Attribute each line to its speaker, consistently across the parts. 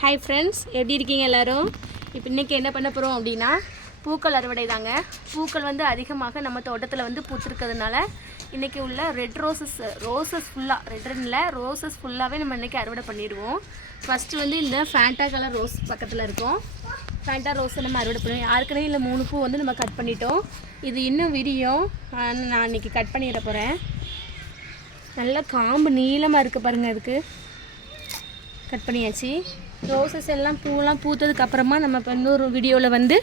Speaker 1: Hi friends எப்படி இருக்கீங்க எல்லாரும்? இப்போ இன்றைக்கி என்ன பண்ண போகிறோம் அப்படின்னா பூக்கள் அறுவடை தாங்க. பூக்கள் வந்து அதிகமாக நம்ம தோட்டத்தில் வந்து பூத்திருக்கிறதுனால இன்றைக்கி உள்ள ரெட் ரோசஸ் ரோசஸ் ஃபுல்லாக ரெட்ல ரோசஸ் ஃபுல்லாகவே நம்ம இன்றைக்கி அறுவடை பண்ணிடுவோம். ஃபஸ்ட்டு வந்து இந்த ஃபேண்டா கலர் ரோஸ் பக்கத்தில் இருக்கும். ஃபேண்டா ரோஸை நம்ம அறுவடை பண்ணுவோம் ஏற்கனவே இல்லை மூணு பூ வந்து நம்ம கட் பண்ணிட்டோம். இது இன்னும் விரியும். நான் இன்றைக்கி கட் பண்ணிட போகிறேன் நல்லா காம்பு நீளமாக இருக்குது பாருங்கள் அதுக்கு கட் பண்ணியாச்சு. ரோசஸ் எல்லாம் பூவெல்லாம் பூத்ததுக்கு அப்புறமா நம்ம இப்போ இன்னொரு வீடியோவில் வந்து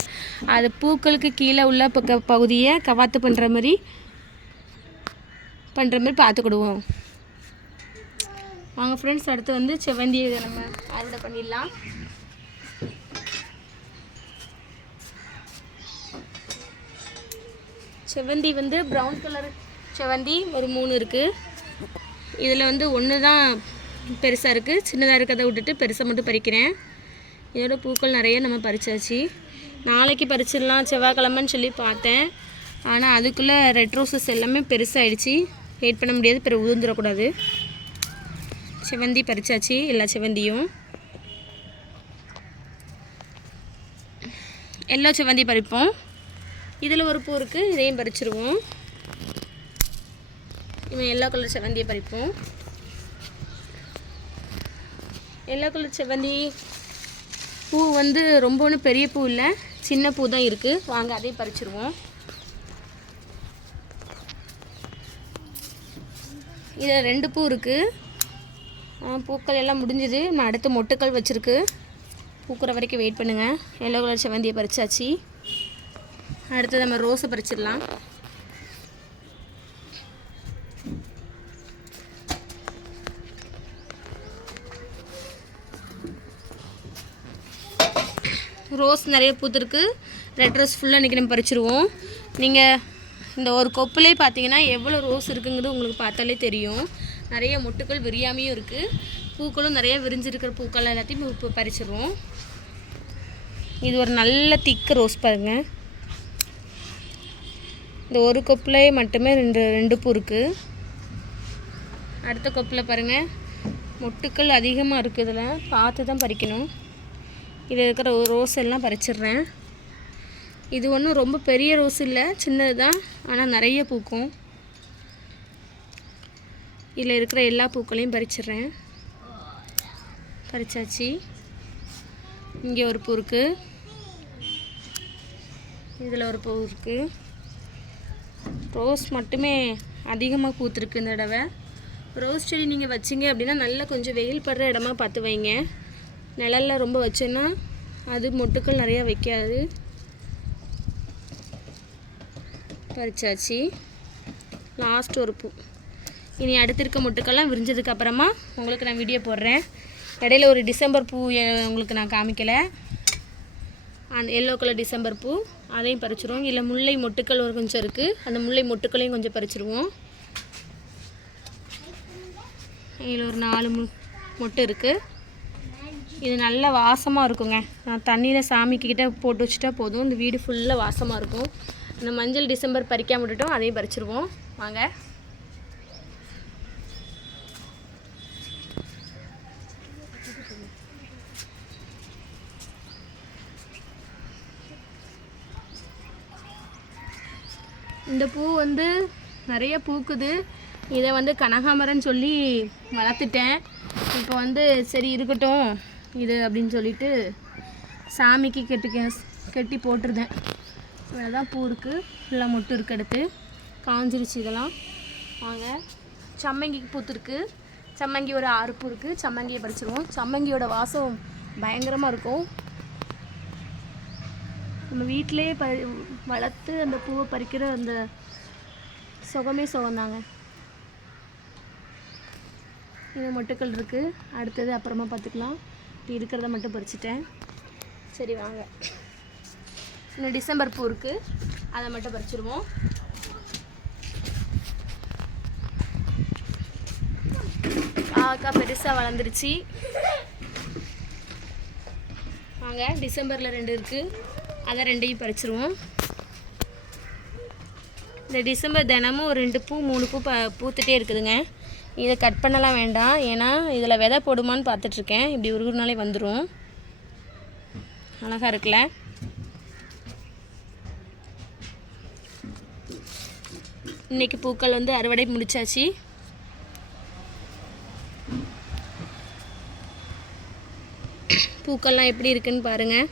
Speaker 1: அது பூக்களுக்கு கீழே உள்ள பக்க பகுதியை கவாத்து பண்ணுற மாதிரி பண்ணுற மாதிரி பார்த்துக்கிடுவோம். வாங்க ஃப்ரெண்ட்ஸ் அடுத்து வந்து செவ்வந்தியை நம்ம அறுவடை பண்ணிடலாம். செவ்வந்தி வந்து ப்ரௌன் கலர் செவ்வந்தி ஒரு மூணு இருக்குது இதில் வந்து ஒன்று தான் பெருசாக இருக்குது சின்னதாக இருக்கிறத விட்டுட்டு பெருசாக மட்டும் பறிக்கிறேன். இதோட பூக்கள் நிறைய நம்ம பறிச்சாச்சு. நாளைக்கு பறிச்சிடலாம். செவ்வாய்க்கிழமைன்னு சொல்லி பார்த்தேன். ஆனால் அதுக்குள்ளே ரெட் ரோசஸ் எல்லாமே பெருசாகிடுச்சு வெயிட் பண்ண முடியாது. பிறகு உதிர்ந்துடக்கூடாது. செவந்தி பறிச்சாச்சு. எல்லா செவந்தியும் எல்லோ செவந்தி பறிப்போம். இதில் ஒரு பூ இருக்குது இதையும் பறிச்சிருவோம். இவன் எல்லோ கலர் செவந்தியை பறிப்போம். எல்லோ கலர் செவ்வந்தி. பூ வந்து ரொம்ப ஒன்றும் பெரிய பூ இல்லை. சின்ன பூ தான் இருக்குது வாங்க அதையும் பறிச்சிருவோம். இதில் ரெண்டு பூ இருக்குது பூக்கள் எல்லாம் முடிஞ்சுது. நான் அடுத்து மொட்டுக்கள் வச்சுருக்கு. பூக்கிற வரைக்கும் வெயிட் பண்ணுங்கள் எல்லோ கலர் செவந்தியை பறிச்சாச்சு. அடுத்து நம்ம ரோஸை பறிச்சிடலாம். ரோஸ் நிறைய பூத்துருக்கு. ரெட் ரோஸ் ஃபுல்லாக இன்றைக்கி நம்ம பறிச்சிருவோம். நீங்கள் இந்த ஒரு கொப்புலே பார்த்தீங்கன்னா எவ்வளோ ரோஸ் இருக்குங்கிறது உங்களுக்கு பார்த்தாலே தெரியும். நிறைய மொட்டுக்கள் விரியாமையும் இருக்குது பூக்களும் நிறைய விரிஞ்சிருக்கிற பூக்கள் எல்லாத்தையும் இப்போ பறிச்சிருவோம். இது ஒரு நல்ல திக்கு ரோஸ் பாருங்க. இந்த ஒரு கொப்பில் மட்டுமே ரெண்டு ரெண்டு பூ இருக்குது அடுத்த கொப்பில் பாருங்கள் மொட்டுக்கள் அதிகமாக இருக்குது இதில். பார்த்து தான் பறிக்கணும். இதில் இருக்கிற ஒரு ரோஸ் எல்லாம் பறிச்சிடுறேன். இது ஒன்றும் ரொம்ப பெரிய ரோஸ் இல்லை சின்னது தான் ஆனால் நிறைய பூக்கும். இதில் இருக்கிற எல்லா பூக்களையும் பறிச்சிடுறேன். பறிச்சாச்சு. இங்கே ஒரு பூ இருக்குது இதில் ஒரு பூ இருக்குது ரோஸ் மட்டுமே அதிகமாக பூத்துருக்கு இந்த தடவை. ரோஸ் செடி நீங்கள் வச்சிங்க அப்படின்னா நல்லா கொஞ்சம் வெயில் படுற இடமா பார்த்து வைங்க. நிழல்ல ரொம்ப வச்சோன்னா அது மொட்டுக்கள் நிறையா வைக்காது. பறிச்சாச்சு. லாஸ்ட் ஒரு பூ. இனி அடுத்து இருக்க மொட்டுக்கெல்லாம் விரிஞ்சதுக்கு அப்புறமா உங்களுக்கு நான் வீடியோ போடுறேன். இடையில ஒரு டிசம்பர் பூ உங்களுக்கு நான் காமிக்கலை. அந்த எல்லோ கலர் டிசம்பர் பூ அதையும் பறிச்சிருவோம். இல்லை முல்லை மொட்டுக்கள் ஒரு கொஞ்சம் இருக்குது அந்த முல்லை மொட்டுக்களையும் கொஞ்சம் பறிச்சிருவோம். இதில் ஒரு நாலு மு மொட்டு இருக்குது இது நல்ல வாசமாக இருக்குங்க. நான் தண்ணியில் சாமிக்கிட்ட போட்டு வச்சுட்டா போதும். இந்த வீடு ஃபுல்லாக வாசமாக இருக்கும். இந்த மஞ்சள் டிசம்பர் பறிக்காம விட்டுட்டோம். அதையும் பறிச்சிருவோம். வாங்க. இந்த பூ வந்து நிறைய பூக்குது. இதை வந்து கனகாமரம்னு சொல்லி வளர்த்துட்டேன். இப்போ வந்து சரி இருக்கட்டும். இது அப்படின்னு சொல்லிட்டு சாமிக்கு கெட்டி கெட்டி போட்டிருந்தேன். தான் பூ இருக்குது ஃபுல்லாக மொட்டு இருக்கு அடுத்து. காஞ்சிருச்சு இதெல்லாம். வாங்க. சம்மங்கிக்கு பூத்துருக்கு சம்மங்கி ஒரு ஆறு பூ இருக்குது சம்மங்கியை பறிச்சிருவோம். சம்மங்கியோட வாசம் பயங்கரமாக இருக்கும். நம்ம வீட்டிலே ப வளர்த்து அந்த பூவை பறிக்கிற அந்த சுகமே சுகம்தாங்க இது மொட்டுக்கள் இருக்குது அடுத்தது அப்புறமா பார்த்துக்கலாம். இப்போ இருக்கிறத மட்டும் பறிச்சிட்டேன். சரி வாங்க. இன்னும் டிசம்பர் பூ இருக்குது அதை மட்டும் பறிச்சிருவோம். காக்கா பெருசாக வளர்ந்துருச்சு. வாங்க டிசம்பரில் ரெண்டு இருக்குது அதை ரெண்டையும் பறிச்சிருவோம். இந்த டிசம்பர் தினமும் ரெண்டு பூ மூணு பூ ப பூத்துட்டே இருக்குதுங்க. இதை கட் பண்ணலாம் வேண்டாம். ஏன்னா இதில் விதை போடுமான்னு பார்த்துட்ருக்கேன். இப்படி உருகுனாலே வந்துடும் அழகாக இருக்குல்ல? இன்றைக்கி பூக்கள் வந்து அறுவடை முடிச்சாச்சு. பூக்கள்லாம் எப்படி இருக்குன்னு பாருங்கள்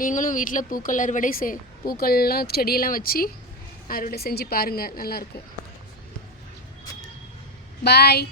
Speaker 1: நீங்களும் வீட்டில் பூக்கள் அறுவடை செ பூக்கள்லாம் செடியெல்லாம் வச்சு அறுவடை செஞ்சு பாருங்கள் நல்லாயிருக்கும் Bye!